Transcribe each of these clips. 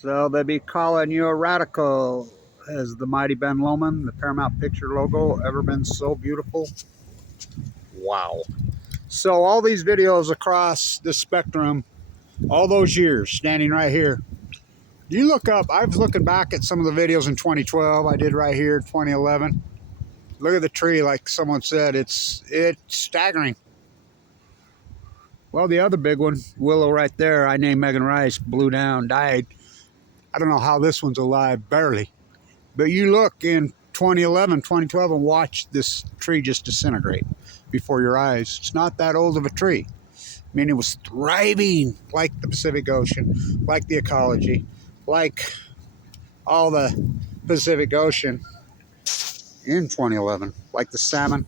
So they be calling you a radical. Has the mighty Ben Lomond, the Paramount Picture logo, ever been so beautiful? Wow. So all these videos across the spectrum, all those years, standing right here. You look up, I was looking back at some of the videos in 2012, I did right here, 2011. Look at the tree, like someone said, it's staggering. Well, the other big one, willow right there, I named Megan Rice, blew down, died. I don't know how this one's alive, barely. But you look in 2011, 2012 and watch this tree just disintegrate before your eyes. It's not that old of a tree. I mean, it was thriving like the Pacific Ocean, like the ecology, like all the Pacific Ocean in 2011, like the salmon.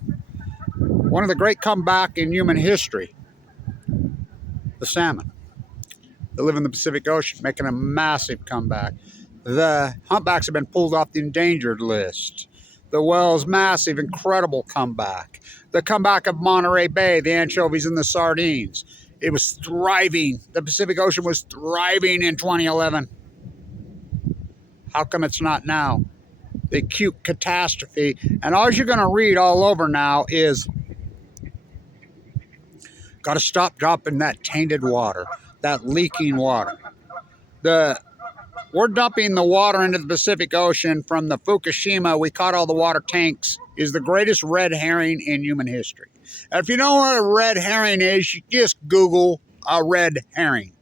One of the great comeback in human history, the salmon that live in the Pacific Ocean, making a massive comeback. The humpbacks have been pulled off the endangered list. The whale's massive, incredible comeback. The comeback of Monterey Bay, the anchovies and the sardines. It was thriving. The Pacific Ocean was thriving in 2011. How come it's not now? The acute catastrophe. And all you're going to read all over now is, got to stop dropping that tainted water, that leaking water. We're dumping the water into the Pacific Ocean from the Fukushima. We caught all the water tanks is the greatest red herring in human history. And if you know what a red herring is, you just Google a red herring.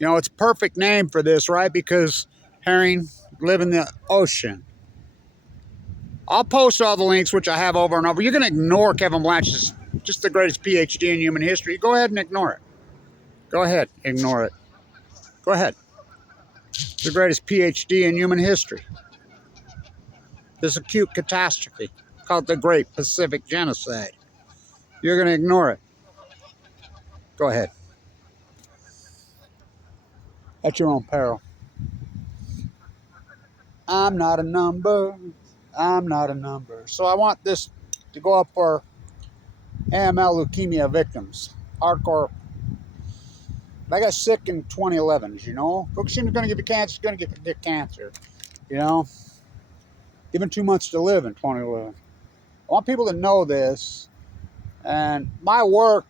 You know, it's a perfect name for this, right? Because herring live in the ocean. I'll post all the links, which I have over and over. You're going to ignore Kevin Blanch's just the greatest PhD in human history. Go ahead and ignore it. Go ahead, ignore it. Go ahead. The greatest PhD in human history. This acute catastrophe called the Great Pacific Genocide. You're going to ignore it. Go ahead. At your own peril. I'm not a number. I'm not a number. So I want this to go up for AML leukemia victims. Hardcore. I got sick in 2011, as you know. Fukushima's going to give you cancer. It's going to give you cancer. You know? Given 2 months to live in 2011. I want people to know this. And my work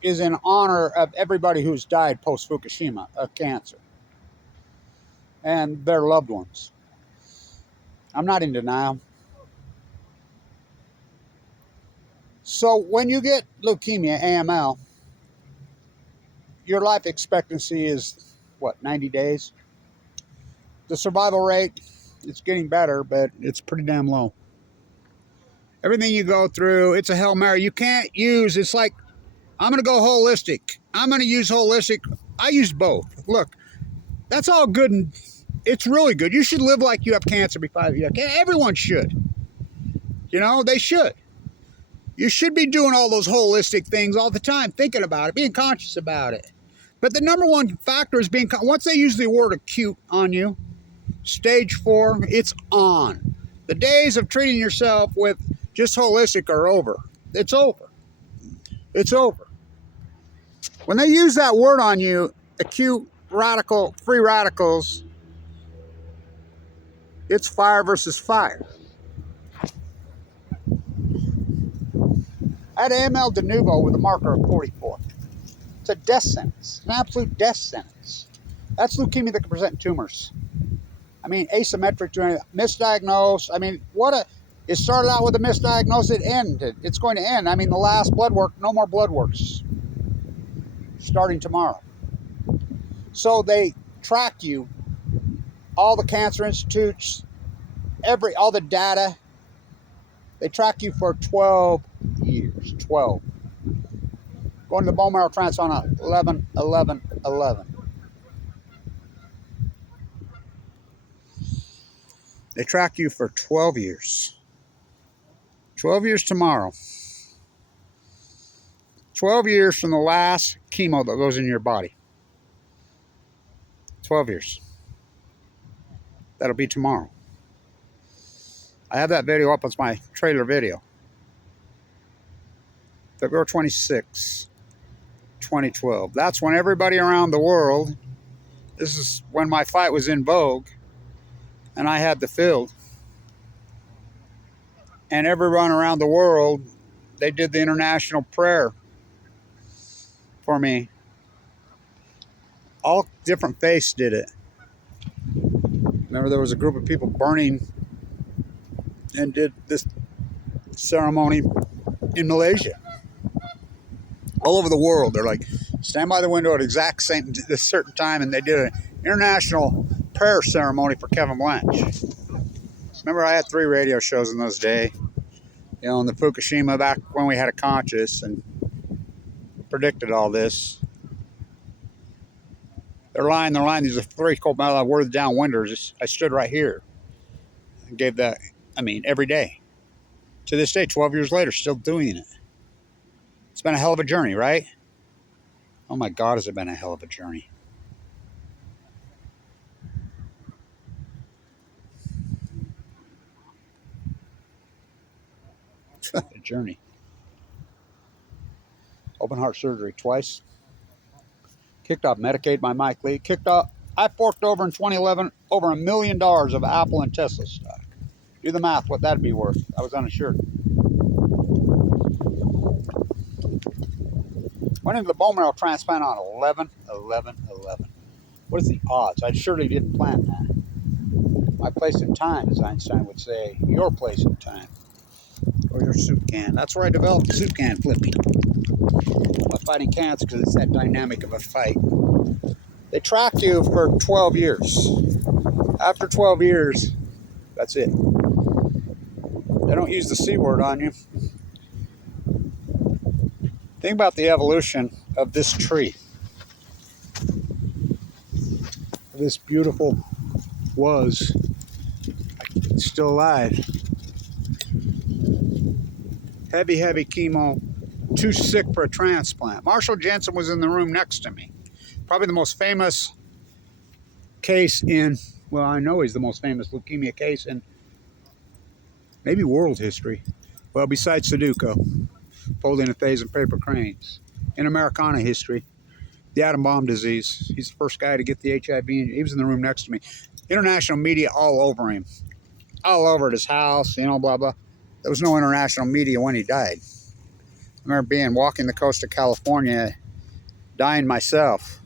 is in honor of everybody who's died post-Fukushima of cancer. And their loved ones. I'm not in denial. So when you get leukemia, AML, your life expectancy is, what, 90 days? The survival rate, it's getting better, but it's pretty damn low. Everything you go through, it's a Hail Mary. You can't use, it's like, I'm going to go holistic. I'm going to use holistic. I use both. Look, that's all good, and it's really good. You should live like you have cancer before you have cancer. Everyone should. You know, they should. You should be doing all those holistic things all the time, thinking about it, being conscious about it. But the number one factor is being, once they use the word acute on you, stage 4, it's on. The days of treating yourself with just holistic are over. It's over. It's over. When they use that word on you, acute, radical, free radicals, it's fire versus fire. I had AML de novo with a marker of 44. It's a death sentence, an absolute death sentence. That's leukemia that can present tumors. I mean, asymmetric to anything, misdiagnosed. I mean, it started out with a misdiagnosis, it ended. It's going to end. I mean, the last blood work, no more blood works. Starting tomorrow. So they track you, all the cancer institutes, all the data. They track you for 12 years. 12. Going to the bone marrow transplant on 11, 11, 11. They track you for 12 years. 12 years tomorrow. 12 years from the last chemo that goes in your body. 12 years. That'll be tomorrow. I have that video up. It's my trailer video. February 26, 2012. That's when everybody around the world This is when my fight was in vogue, and I had the field. And everyone around the world, they did the international prayer for me. All different faiths did it. Remember, there was a group of people burning and did this ceremony in Malaysia. All over the world, they're like, stand by the window at exact same this certain time, and they did an international prayer ceremony for Kevin Blanch. Remember, I had 3 radio shows in those days. You know, in the Fukushima, back when we had a conscious and predicted all this. They're lying. These are 3 cold mile worth down windows. I stood right here and gave that, every day. To this day, 12 years later, still doing it. It's been a hell of a journey, right? Oh my God, has it been a hell of a journey. A journey. Open heart surgery twice. Kicked off Medicaid by Mike Lee. I forked over in 2011 over $1 million of Apple and Tesla stock. Do the math, what that'd be worth. I was uninsured. Went into the bone marrow transplant on 11/11/11. What is the odds? I surely didn't plan that. My place in time, as Einstein would say, your place in time. Or your soup can. That's where I developed soup can flipping. I was fighting cancer because it's that dynamic of a fight. They track you for 12 years. After 12 years, that's it. They don't use the C word on you. Think about the evolution of this tree. This beautiful was still alive. Heavy chemo, too sick for a transplant. Marshall Jensen was in the room next to me. Probably the most famous case in, well, I know he's the most famous leukemia case in maybe world history. Well, besides Sudoku, folding a phase and paper cranes. In Americana history, the atom bomb disease. He's the first guy to get the HIV. He was in the room next to me. International media all over him. All over at his house, blah, blah. There was no international media when he died. I remember walking the coast of California, dying myself.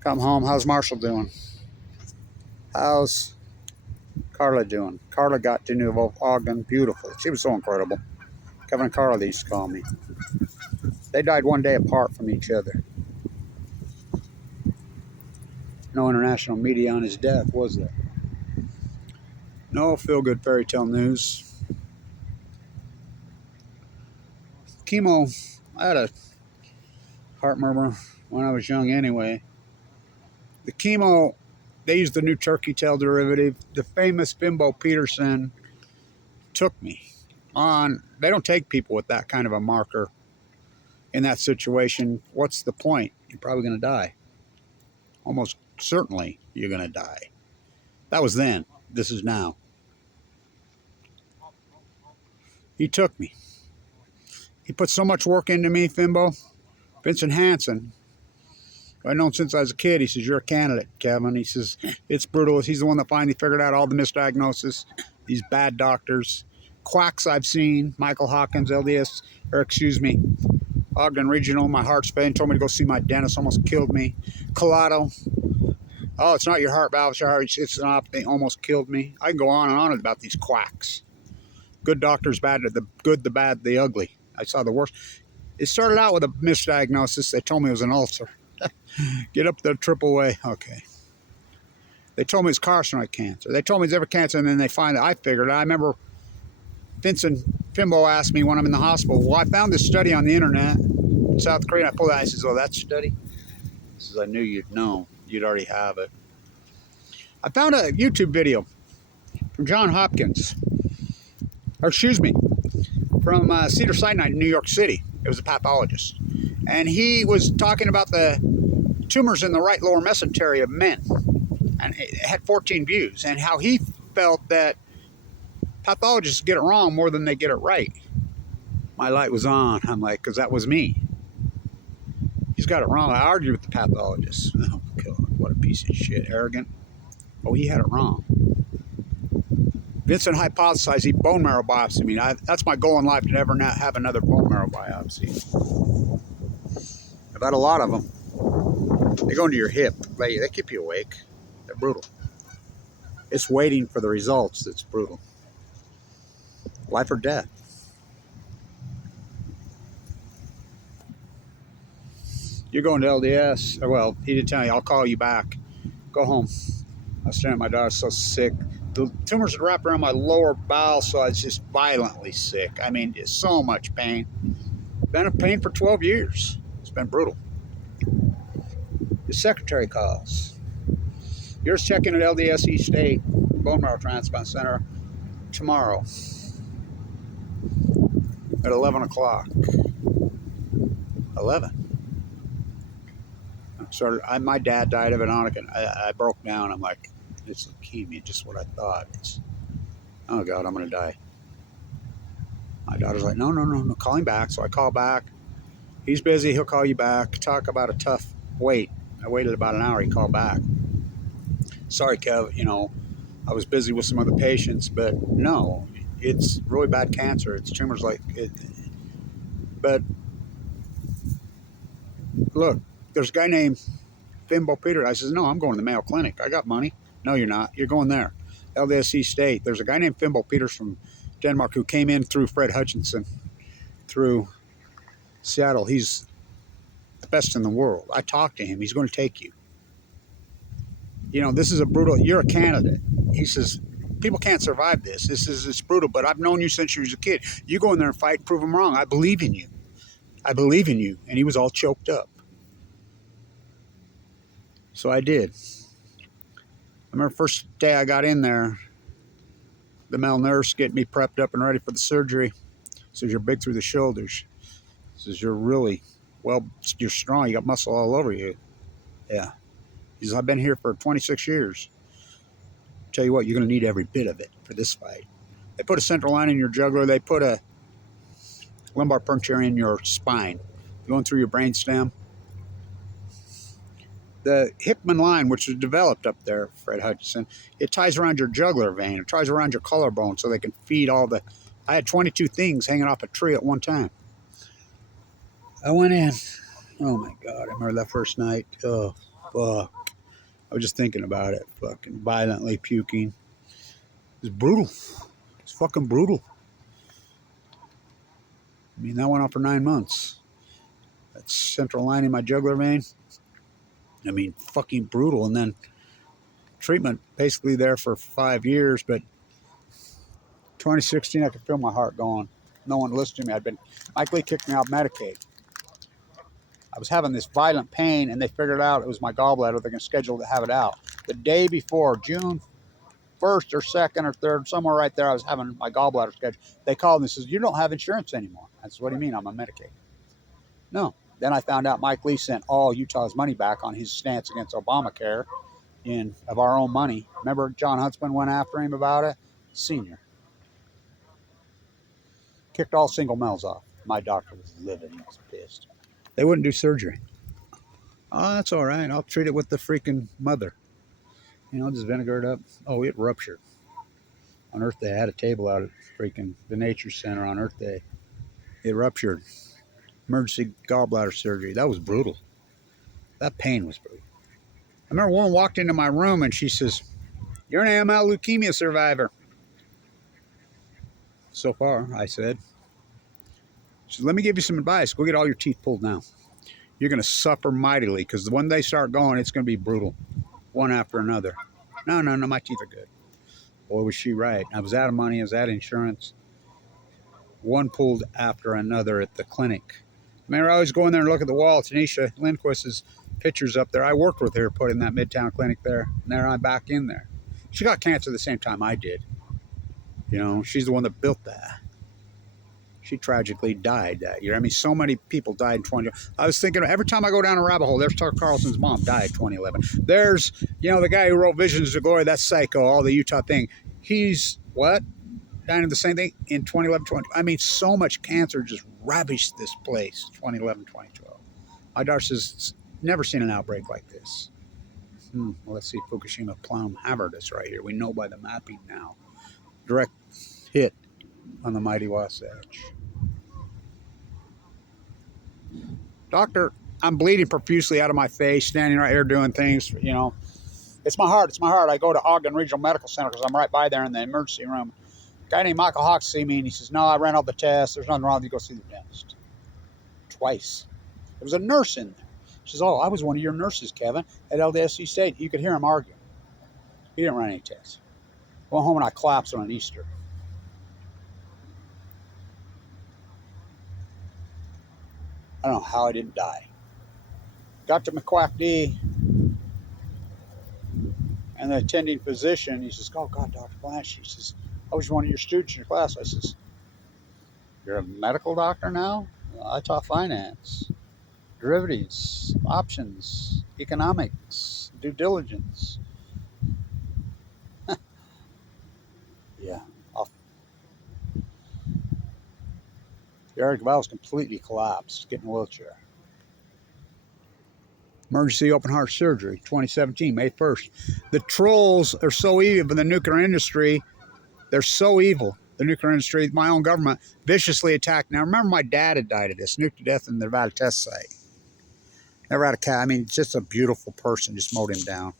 Come home, how's Marshall doing? How's Carla doing? Carla got de novo Ogden, beautiful. She was so incredible. Kevin and Carla, they used to call me. They died one day apart from each other. No international media on his death, was there? No feel-good fairy tale news. Chemo, I had a heart murmur when I was young anyway. The chemo, they used the new turkey tail derivative. The famous Fimbo Peterson took me on. They don't take people with that kind of a marker in that situation. What's the point? You're probably going to die. Almost certainly you're going to die. That was then. This is now. He took me. He put so much work into me, Fimbo. Vincent Hansen, I've known since I was a kid. He says, you're a candidate, Kevin. He says, it's brutal. He's the one that finally figured out all the misdiagnosis, these bad doctors. Quacks I've seen, Michael Hawkins, LDS, Ogden Regional, my heart's failing, told me to go see my dentist, almost killed me. Collado, oh, it's not your heart valve, it's your heart, it's not, they almost killed me. I can go on and on about these quacks. Good doctors, bad, the good, the bad, the ugly. I saw the worst. It started out with a misdiagnosis. They told me it was an ulcer. Get up the triple way. Okay. They told me it's carcinoid cancer. They told me it's ever cancer, and then they find it. I figured it. I remember Vincent Fimbo asked me when I'm in the hospital, well, I found this study on the internet in South Korea. And I pulled it out. He says, oh, that study? He says, I knew you'd know. You'd already have it. I found a YouTube video from John Hopkins. From Cedars-Sinai in New York City. It was a pathologist. And he was talking about the tumors in the right lower mesentery of men. And it had 14 views. And how he felt that pathologists get it wrong more than they get it right. My light was on. I'm like, because that was me. He's got it wrong. I argued with the pathologist. Oh, God, what a piece of shit. Arrogant. Oh, he had it wrong. Vincent hypothesized he bone marrow biopsy me. That's my goal in life, to never not have another bone marrow biopsy. I've had a lot of them. They go into your hip. They keep you awake. They're brutal. It's waiting for the results that's brutal. Life or death. You're going to LDS. Well, he didn't tell you. I'll call you back. Go home. I was staring at my daughter, so sick. The tumors had wrapped around my lower bowel, so I was just violently sick. I mean, just so much pain. Been in pain for 12 years. It's been brutal. The secretary calls. Yours checking at LDS East State Bone Marrow Transplant Center tomorrow at 11 o'clock. 11. My dad died of it on it, and I broke down. I'm like, it's leukemia, just what I thought. Oh God, I'm gonna die. My daughter's like, no, call him back. So I call back. He's busy, he'll call you back. Talk about a tough wait. I waited about an hour, he called back. Sorry, Kev, I was busy with some other patients, but no, it's really bad cancer. It's tumors like it. But look, there's a guy named Fimbo Peter. I says, no, I'm going to the Mayo Clinic. I got money. No, you're not. You're going there. LDS State. There's a guy named Fimbo Peters from Denmark who came in through Fred Hutchinson through Seattle. He's the best in the world. I talked to him. He's going to take you. This is a brutal, you're a candidate. He says, people can't survive this. It's brutal, but I've known you since you was a kid. You go in there and fight, prove them wrong. I believe in you. I believe in you. And he was all choked up. So I did. I remember first day I got in there, the male nurse getting me prepped up and ready for the surgery. Says, you're big through the shoulders. Says, you're really, you're strong. You got muscle all over you. Yeah. He says, I've been here for 26 years. Tell you what, you're going to need every bit of it for this fight. They put a central line in your jugular. They put a lumbar puncture in your spine, going through your brainstem. The Hickman line, which was developed up there, Fred Hutchinson, it ties around your jugular vein. It ties around your collarbone so they can feed all the... I had 22 things hanging off a tree at one time. I went in. Oh, my God. I remember that first night. Oh, fuck. I was just thinking about it. Fucking violently puking. It was brutal. It's fucking brutal. I mean, that went on for 9 months. That central line in my jugular vein. I mean, fucking brutal. And then treatment basically there for 5 years, but 2016, I could feel my heart going. No one listened to me. Mike Lee kicked me out of Medicaid. I was having this violent pain, and they figured out it was my gallbladder. They're going to schedule to have it out. The day before, June 1st or 2nd or 3rd, somewhere right there, I was having my gallbladder scheduled. They called and says, you don't have insurance anymore. I said, what do you mean? I'm on Medicaid. No. Then I found out Mike Lee sent all Utah's money back on his stance against Obamacare of our own money. Remember John Huntsman went after him about it? Senior. Kicked all single males off. My doctor was livid. He was pissed. They wouldn't do surgery. Oh, that's all right. I'll treat it with the freaking mother. Just vinegar it up. Oh, it ruptured. On Earth Day, I had a table out at freaking the Nature Center on Earth Day. It ruptured. Emergency gallbladder surgery. That was brutal. That pain was brutal. I remember a woman walked into my room and she says, you're an AML leukemia survivor. So far, I said. She said, let me give you some advice. Go get all your teeth pulled now. You're going to suffer mightily because when they start going, it's going to be brutal. One after another. No, my teeth are good. Boy, was she right. I was out of money. I was out of insurance. One pulled after another at the clinic. I remember I always go in there and look at the wall. Tanisha Lindquist's pictures up there. I worked with her putting that Midtown clinic there. And there I'm back in there. She got cancer the same time I did. She's the one that built that. She tragically died that year. I mean, so many people died in 2011. I was thinking, every time I go down a rabbit hole, there's Tucker Carlson's mom died in 2011. There's, the guy who wrote Visions of Glory, that's Psycho, all the Utah thing. He's, what? Dying of the same thing in 2011, I mean, so much cancer just ravished this place, 2011, 2012. My daughter says, never seen an outbreak like this. Well, let's see, Fukushima Plum Hazardous right here. We know by the mapping now. Direct hit on the mighty Wasatch. Doctor, I'm bleeding profusely out of my face, standing right here doing things, you know. It's my heart. It's my heart. I go to Ogden Regional Medical Center because I'm right by there in the emergency room. A guy named Michael Hawks see me, and he says, no, I ran all the tests. There's nothing wrong with you. Go see the dentist. Twice. There was a nurse in there. She says, oh, I was one of your nurses, Kevin, at LDSC State. You could hear him arguing. He didn't run any tests. Went home and I collapsed on Easter. I don't know how I didn't die. Got to McQuack-D, and the attending physician, he says, oh, God, Dr. Blanche, he says, I was one of your students in your class. I says, you're a medical doctor now? I taught finance, derivatives, options, economics, due diligence. Yeah. The aortic valve's completely collapsed, getting a wheelchair. Emergency open heart surgery, 2017, May 1st. The trolls are so evil in the nuclear industry. They're so evil. The nuclear industry, my own government, viciously attacked. Now, remember my dad had died of this, nuked to death in the Nevada test site. Never had a cat. I mean, just a beautiful person, just mowed him down.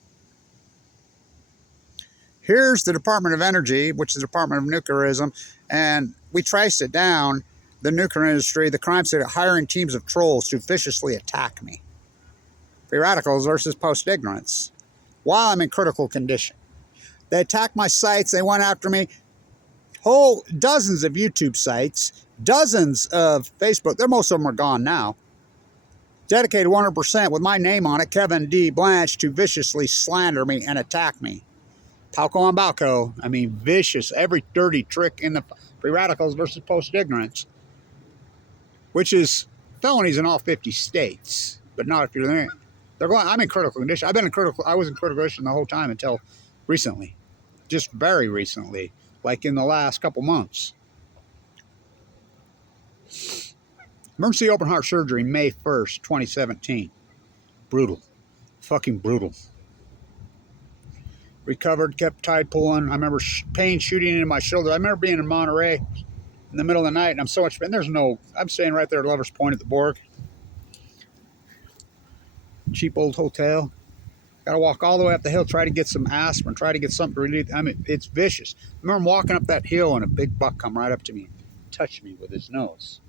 Here's the Department of Energy, which is the Department of Nuclearism, and we traced it down. The nuclear industry, the crime syndicate, hiring teams of trolls to viciously attack me. Free radicals versus post-ignorance while I'm in critical condition. They attacked my sites. They went after me. Whole dozens of YouTube sites, dozens of Facebook. Most of them are gone now. Dedicated 100% with my name on it, Kevin D. Blanche, to viciously slander me and attack me. Palco on Balco. I mean, vicious. Every dirty trick in the free radicals versus post-ignorance, which is felonies in all 50 states, but not if you're there. They're going, I'm in critical condition. I was in critical condition the whole time until recently. Just very recently, like in the last couple months. Emergency open heart surgery, May 1st, 2017. Brutal. Fucking brutal. Recovered, kept tide pulling. I remember pain shooting into my shoulder. I remember being in Monterey in the middle of the night, and I'm so much pain. I'm staying right there at Lover's Point at the Borg. Cheap old hotel. Got to walk all the way up the hill, try to get some aspirin, try to get something to relieve. I mean, it's vicious. I remember walking up that hill and a big buck come right up to me, touched me with his nose.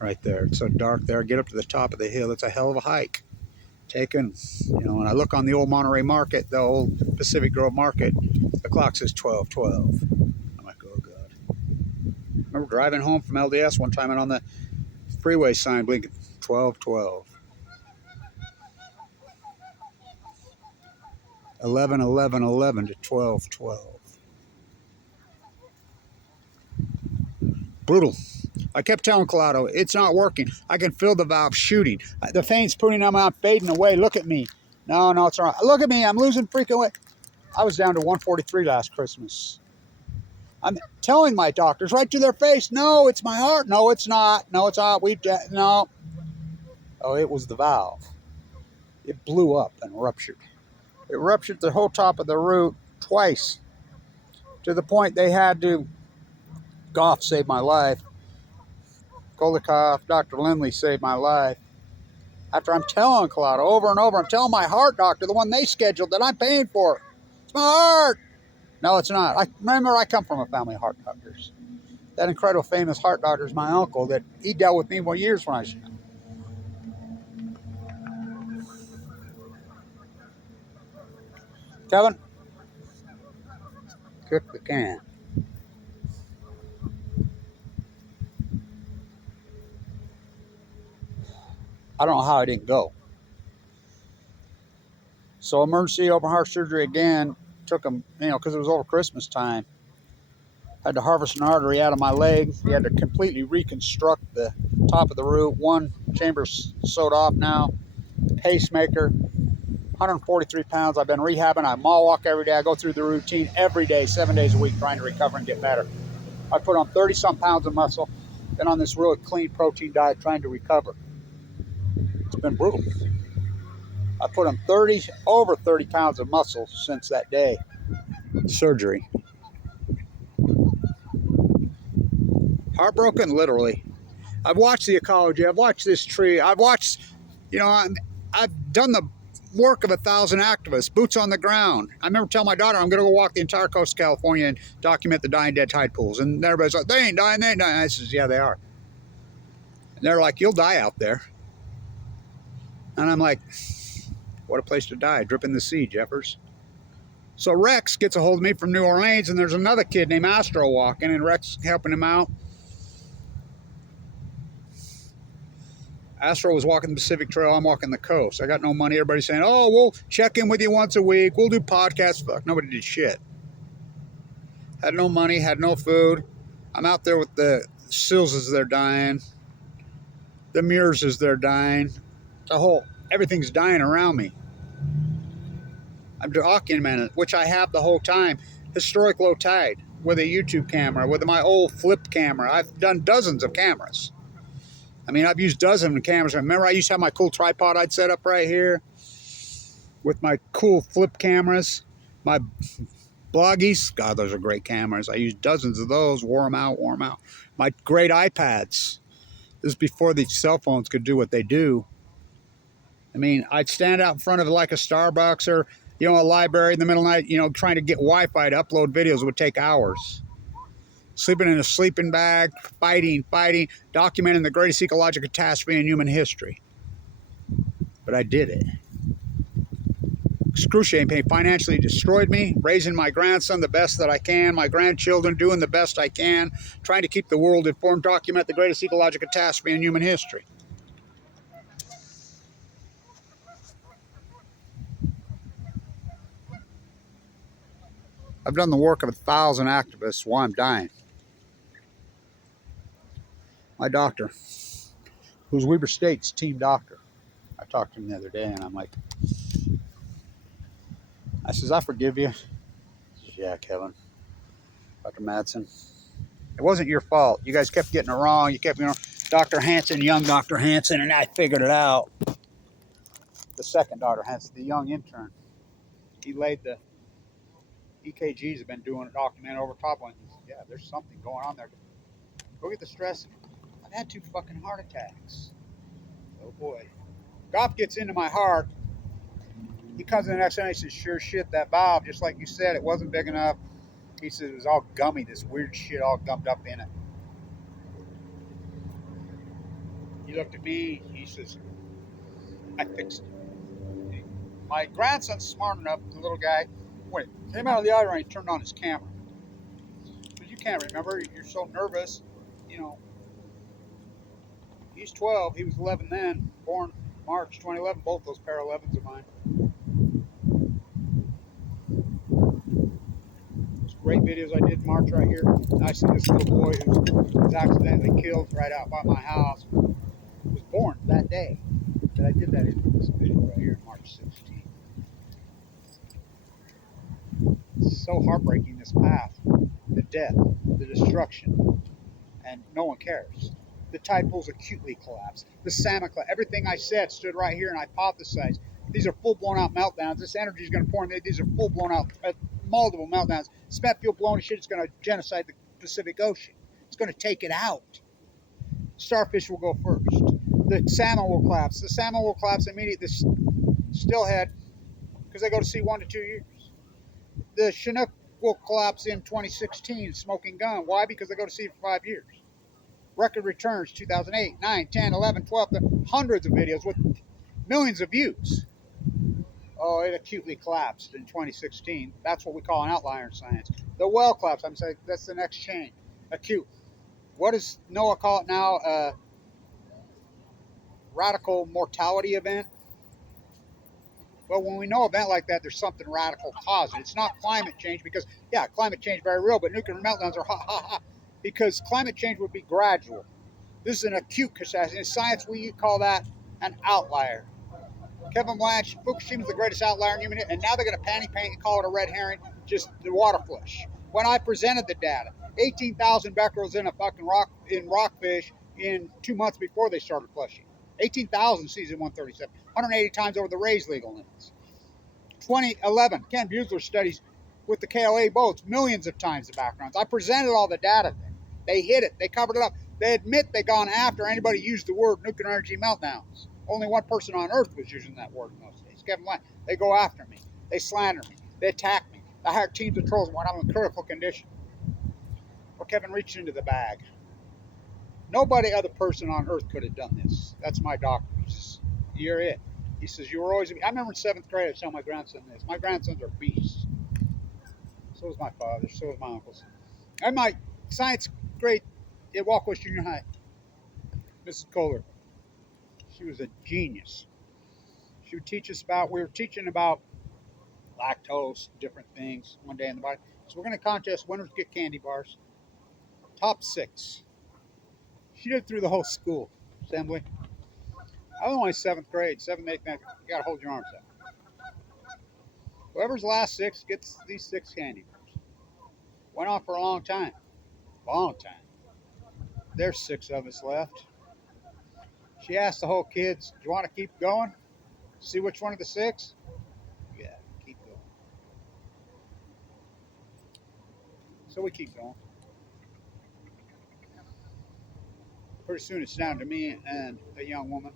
Right there. It's so dark there. Get up to the top of the hill. It's a hell of a hike. Taken, and I look on the old Monterey Market, the old Pacific Grove Market. The clock says 12:12. I'm like, oh, God. I remember driving home from LDS one time and on the freeway sign blinking 12:12. 11:11:11 to 12:12. Brutal. I kept telling Collado, it's not working. I can feel the valve shooting. The faint's putting them out, fading away. Look at me. No, it's all right. Look at me. I'm losing freaking weight. I was down to 143 last Christmas. I'm telling my doctors right to their face, no, it's my heart. No, it's not. No, it's not. No. Oh, it was the valve. It blew up and ruptured. It ruptured the whole top of the root twice, to the point they had to. Goff saved my life. Kolikoff, Dr. Lindley saved my life. After I'm telling Collado over and over, I'm telling my heart doctor, the one they scheduled that I'm paying for, it's my heart. No, it's not. I come from a family of heart doctors. That incredible famous heart doctor is my uncle that he dealt with me for years when I was young. Kevin, kick the can. I don't know how I didn't go. So emergency open heart surgery again. Took them, because it was over Christmas time. Had to harvest an artery out of my leg. We had to completely reconstruct the top of the root. One chamber's sewed off now. Pacemaker. 143 pounds. I've been rehabbing. I mall walk every day. I go through the routine every day, 7 days a week, trying to recover and get better. I put on 30-some pounds of muscle. Been on this really clean protein diet trying to recover. It's been brutal. I put on over 30 pounds of muscle since that day. Surgery. Heartbroken, literally. I've watched the ecology. I've watched this tree. I've watched, I've done the work of 1,000 activists, boots on the ground. I remember telling my daughter I'm going to go walk the entire coast of California and document the dying dead tide pools. And everybody's like, they ain't dying, they ain't dying. I says, yeah, they are. And they're like, you'll die out there. And I'm like, what a place to die, drip in the sea, Jeffers. So Rex gets a hold of me from New Orleans, and there's another kid named Astro walking, and Rex helping him out. Astro was walking the Pacific Trail, I'm walking the coast. I got no money. Everybody's saying, oh, we'll check in with you once a week. We'll do podcasts. Fuck, nobody did shit. Had no money, had no food. I'm out there with the seals as they're dying. The Mures as they're dying. Everything's dying around me. I'm documenting it, which I have the whole time. Historic low tide with a YouTube camera, with my old flip camera. I've done dozens of cameras. I mean, I've used dozens of cameras. Remember, I used to have my cool tripod I'd set up right here with my cool flip cameras, my Bloggies. God, those are great cameras. I used dozens of those, wore them out. My great iPads. This is before these cell phones could do what they do. I mean, I'd stand out in front of like a Starbucks or, a library in the middle of the night, trying to get Wi-Fi to upload videos. It would take hours. Sleeping in a sleeping bag, fighting, documenting the greatest ecological catastrophe in human history. But I did it. Excruciating pain, financially destroyed me, raising my grandson the best that I can, my grandchildren doing the best I can, trying to keep the world informed, document the greatest ecological catastrophe in human history. I've done the work of 1,000 activists while I'm dying. My doctor, who's Weber State's team doctor, I talked to him the other day, and I'm like, I says, I forgive you. He says, yeah, Kevin. Dr. Madsen, it wasn't your fault. You guys kept getting it wrong. You kept, Dr. Hansen, young Dr. Hansen, and I figured it out. The second Dr. Hansen, the young intern, he laid the EKGs, have been doing a document over top one. He said, yeah, there's something going on there. Go get the stress. I've had 2 fucking heart attacks. Oh boy. Goff gets into my heart. He comes in the next day and he says, sure shit, that valve, just like you said, it wasn't big enough. He says it was all gummy, this weird shit all gummed up in it. He looked at me, he says, I fixed it. My grandson's smart enough, the little guy, when it came out of the eye line, he turned on his camera. But you can't remember, you're so nervous, He's 12, he was 11 then, born March 2011, both those pair of 11s of mine. Those great videos I did in March right here. I see this little boy who was accidentally killed right out by my house. Was born that day that I did that in this video right here, March 16th. It's so heartbreaking, this path, the death, the destruction, and no one cares. The tide pools acutely collapsed. The salmon collapsed. Everything I said stood right here and hypothesized. These are full blown out meltdowns. This energy is going to pour in. These are full blown out, multiple meltdowns. Spent fuel blown shit is going to genocide the Pacific Ocean. It's going to take it out. Starfish will go first. The salmon will collapse. The salmon will collapse immediately. The stillhead, because they go to sea 1 to 2 years. The Chinook will collapse in 2016, Smoking Gun. Why? Because they go to sea for 5 years. Record returns 2008, 9, 10, 11, 12, hundreds of videos with millions of views. Oh, it acutely collapsed in 2016. That's what we call an outlier in science. The well collapse, I'm saying that's the next change. Acute. What does NOAA call it now? Radical mortality event? Well, when we know an event like that, there's something radical causing it. It's not climate change because, yeah, climate change is very real, but nuclear meltdowns are ha. Because climate change would be gradual. This is an acute catastrophe. In science, we call that an outlier. Kevin Blanch, Fukushima is the greatest outlier in human history, and now they're going to panty paint and call it a red herring, just the water flush. When I presented the data, 18,000 becquerels in a fucking rockfish in 2 months before they started flushing. 18,000 season 137, 180 times over the Rays legal limits. 2011, Ken Buesler studies with the KLA boats millions of times the backgrounds. I presented all the data there. They hid it. They covered it up. They admit they gone after anybody used the word nuclear energy meltdowns. Only one person on Earth was using that word in those days, Kevin Lanch. They go after me. They slander me. They attack me. I hired teams of trolls when I'm in critical condition. Well, Kevin reached into the bag. Nobody other person on Earth could have done this. That's my doctor. He says, you're it. He says, you were always. I remember in 7th grade, I was telling my grandson this. My grandsons are beasts. So was my father. So was my uncles. And my science grade at Walkwest Junior High, Mrs. Kohler, she was a genius. She would teach us about, we were teaching about lactose, different things one day in the body. So we're going to contest winners get candy bars. Top 6. She did it through the whole school assembly. I was only 7th grade, 7th, 8th, 9th. You got to hold your arms up. Whoever's last 6 gets these 6 candy bars. Went on for a long time. Long time. There's 6 of us left. She asked the whole kids, do you want to keep going? See which one of the 6? Yeah, keep going. So we keep going. Pretty soon it's down to me and a young woman.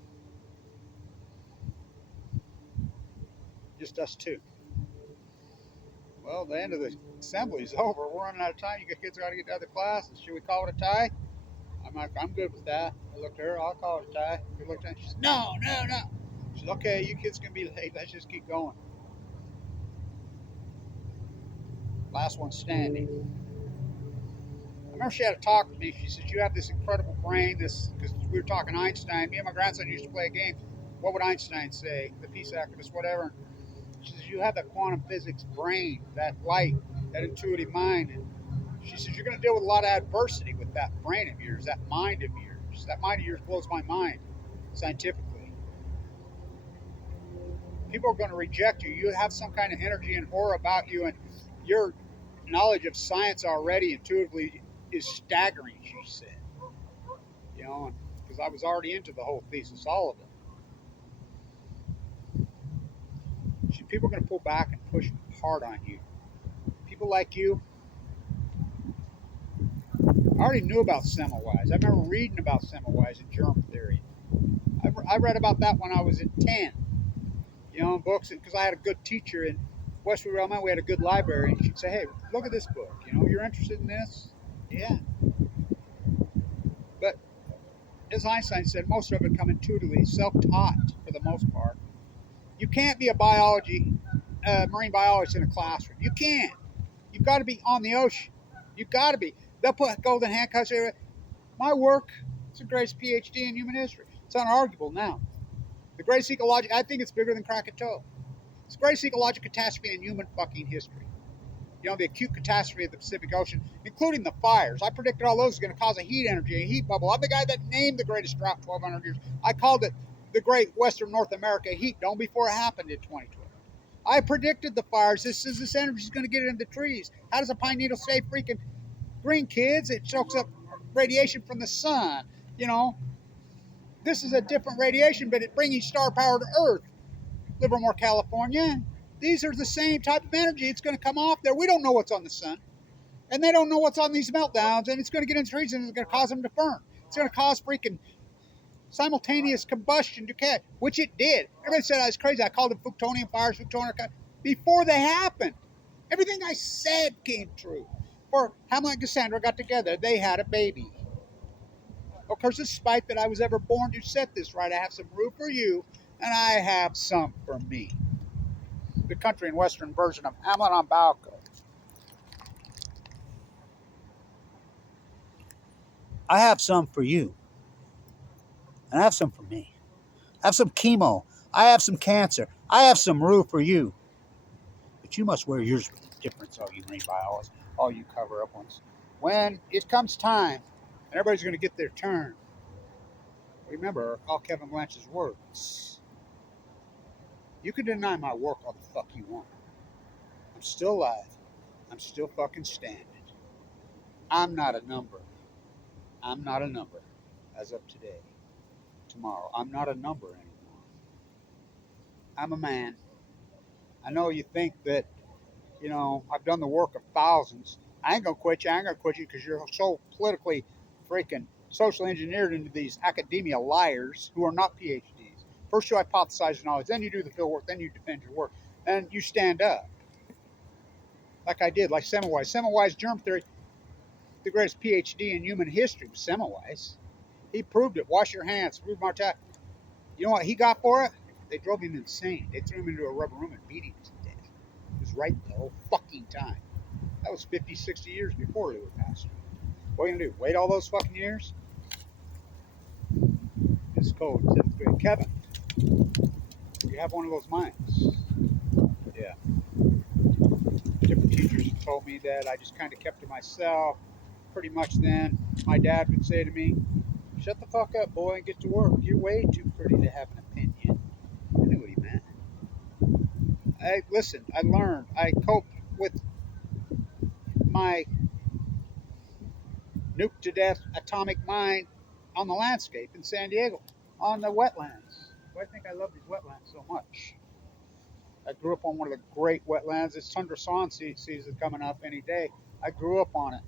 Just us 2. Well, the end of the assembly is over. We're running out of time. You kids got to get to other classes. Should we call it a tie? I'm like, I'm good with that. I looked at her. I'll call it a tie. We looked at her. She said, no. She said, okay, you kids can be late. Let's just keep going. Last one standing. I remember she had a talk with me. She says, you have this incredible brain. Because we were talking Einstein. Me and my grandson used to play a game. What would Einstein say? The peace activist, whatever. She says, you have that quantum physics brain, that light, that intuitive mind. And she says, you're going to deal with a lot of adversity with that brain of yours, that mind of yours. That mind of yours blows my mind scientifically. People are going to reject you. You have some kind of energy and aura about you, and your knowledge of science already intuitively is staggering, she said. You know, because I was already into the whole thesis, all of it. People are going to pull back and push hard on you. People like you, I already knew about Semmelweis. I remember reading about Semmelweis and germ theory. I read about that when I was at 10, you know, in books, because I had a good teacher in Westwood, Rhode Island. We had a good library, and she'd say, hey, look at this book. You know, you're interested in this? Yeah. But as Einstein said, most of it come intuitively, self-taught for the most part. You can't be a marine biologist in a classroom. You can't. You've got to be on the ocean. You've got to be. They'll put golden handcuffs everywhere. My work, it's the greatest PhD in human history. It's unarguable now. The greatest ecological, I think it's bigger than Krakatoa. It's the greatest ecological catastrophe in human fucking history. You know, the acute catastrophe of the Pacific Ocean, including the fires. I predicted all those are going to cause a heat energy, a heat bubble. I'm the guy that named the greatest drought in 1,200 years. I called it the Great Western North America Heat Dome before it happened in 2012. I predicted the fires. This energy is going to get into the trees. How does a pine needle stay freaking green, kids? It soaks up radiation from the sun. You know, this is a different radiation, but it's bringing star power to Earth. Livermore, California. These are the same type of energy. It's going to come off there. We don't know what's on the sun. And they don't know what's on these meltdowns. And it's going to get into trees and it's going to cause them to burn. It's going to cause freaking simultaneous combustion decay, which it did. Everybody said I was crazy. I called them Fuktonian fires, before they happened. Everything I said came true. Or Hamlet and Cassandra got together. They had a baby. Of course, despite that I was ever born to set this right, I have some room for you, and I have some for me. The country and western version of Hamlet on Balco. I have some for you, and I have some for me. I have some chemo. I have some cancer. I have some rue for you. But you must wear yours with a difference, all you marine biologists, all you cover-up ones. When it comes time, and everybody's going to get their turn, remember all Kevin Blanch's words. You can deny my work all the fuck you want. I'm still alive. I'm still fucking standing. I'm not a number. I'm not a number as of today. tomorrow. I'm not a number anymore. I'm a man. I know you think that, I've done the work of thousands. I ain't gonna quit you. I ain't gonna quit you because you're so politically freaking socially engineered into these academia liars who are not PhDs. First you hypothesize knowledge, then you do the field work, then you defend your work, and you stand up like I did, like Semmelweis. Semmelweis germ theory, the greatest PhD in human history was Semmelweis. He proved it. Wash your hands. Rube Martat. You know what he got for it? They drove him insane. They threw him into a rubber room and beat him to death. He was right the whole fucking time. That was 50, 60 years before Louis Pasteur. What are you going to do? Wait all those fucking years? It's code 7th grade. Kevin, you have one of those minds. Yeah. Different teachers have told me that I just kind of kept to myself. Pretty much then, my dad would say to me, shut the fuck up, boy, and get to work. You're way too pretty to have an opinion. I knew what he meant. I listened. I learned. I coped with my nuked to death atomic mine on the landscape in San Diego, on the wetlands. Why do I think I love these wetlands so much? I grew up on one of the great wetlands. It's tundra swan season coming up any day. I grew up on it.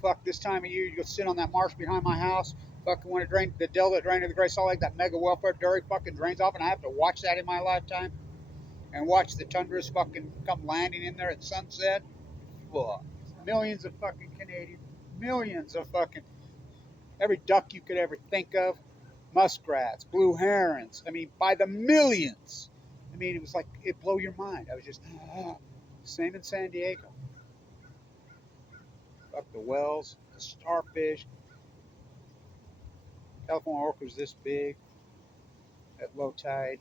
Fuck, this time of year, you go sit on that marsh behind my house. Fucking when it drained, the dell that drained to the Great Salt Lake, that mega welfare dairy fucking drains off, and I have to watch that in my lifetime. And watch the tundras fucking come landing in there at sunset. Fuck. Millions of fucking Canadians. Millions of fucking every duck you could ever think of, muskrats, blue herons. I mean, by the millions. I mean, it was like it blow your mind. I was just same in San Diego. Up the whales, the starfish. California orca was this big at low tide.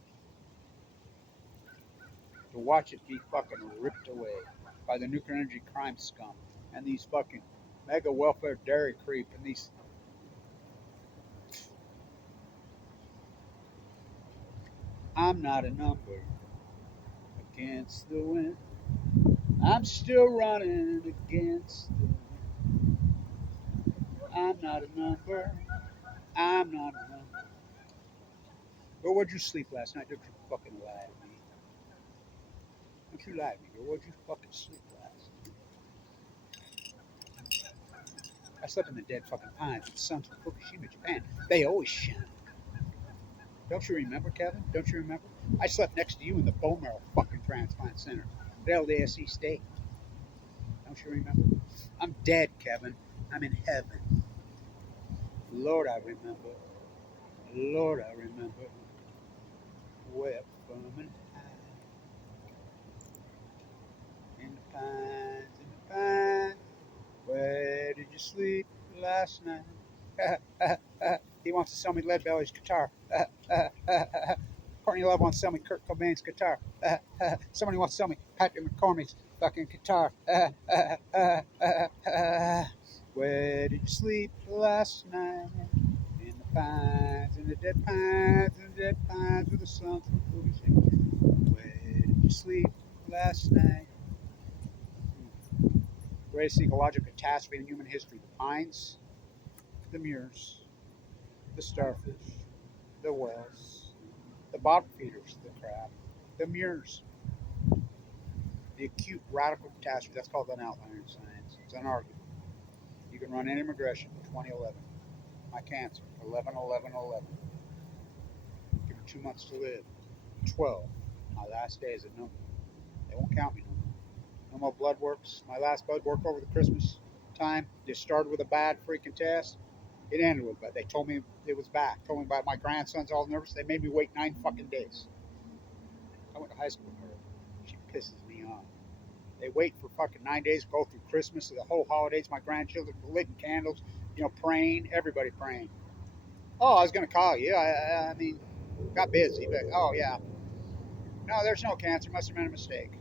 To watch it be fucking ripped away by the nuclear energy crime scum and these fucking mega welfare dairy creep and these. I'm not a number against the wind. I'm still running against the wind. I'm not a number. I'm not a number. Girl, where'd you sleep last night? Don't you fucking lie to me. Don't you lie to me, girl. Where'd you fucking sleep last night? I slept in the dead fucking pines with the suns from Fukushima, Japan. They always shine. Don't you remember, Kevin? Don't you remember? I slept next to you in the bone marrow fucking transplant center at LDSE State. Don't you remember? I'm dead, Kevin. I'm in heaven. Lord, I remember. Lord, I remember. Way up from and high. In the pines, in the pines. Where did you sleep last night? He wants to sell me Leadbelly's guitar. Courtney Love wants to sell me Kurt Cobain's guitar. Somebody wants to sell me Patrick McCormick's fucking guitar. Where did you sleep last night? In the pines, in the dead pines, in the dead pines with the sun from Fukushima. Where did you sleep last night? Greatest ecological catastrophe in human history. The pines, the mures, the starfish, the whales, the bottom feeders, the crab, the mures, the acute radical catastrophe. That's called an outlier in science. It's unarguable. You can run any regression. 2011. My cancer. 11, 11, 11. Give me 2 months to live. 12. My last day is a number. They won't count me no more. No more blood works. My last blood work over the Christmas time. Just started with a bad freaking test. It ended with, but they told me it was back. Told me about my grandson's all nervous. They made me wait 9 fucking days. I went to high school with her. She pisses me off. They wait for fucking 9 days, go through Christmas, the whole holidays. My grandchildren lit candles, praying. Everybody praying. Oh, I was gonna call you. I mean, got busy, but oh yeah. No, there's no cancer. Must have been a mistake.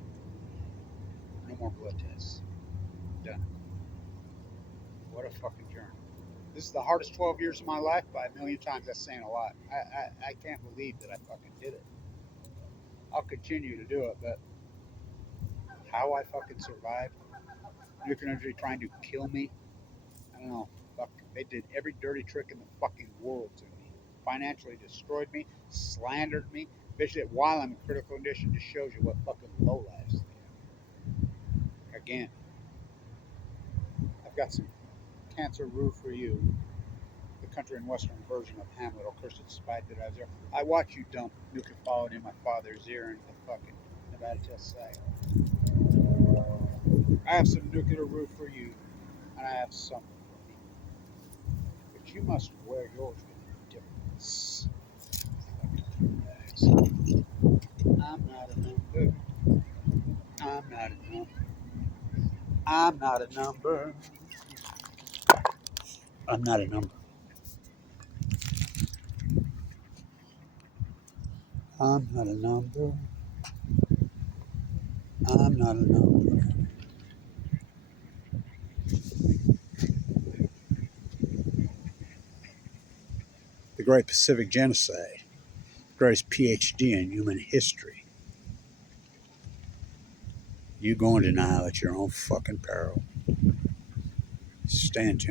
No more blood tests. Done. What a fucking journey. This is the hardest 12 years of my life by a million times. That's saying a lot. I can't believe that I fucking did it. I'll continue to do it, but how I fucking survived, nuclear energy trying to kill me, I don't know. Fuck, they did every dirty trick in the fucking world to me. financially destroyed me, slandered me. Bitch, while I'm in critical condition just shows you what fucking lowlifes they are. Again, I've got some cancer roof for you. The country and western version of Hamlet. I'll curse it despite that I was there. I watch you dump nuclear fallout in my father's ear into the fucking Nevada Test site. I have some nuclear roof for you, and I have some for me. But you must wear yours with difference. I'm not a number. I'm not a number. I'm not a number. I'm not a number. I'm not a number. I'm not a number. The Great Pacific Genocide. Greatest PhD in human history. You go in denial at your own fucking peril. Stand tuned.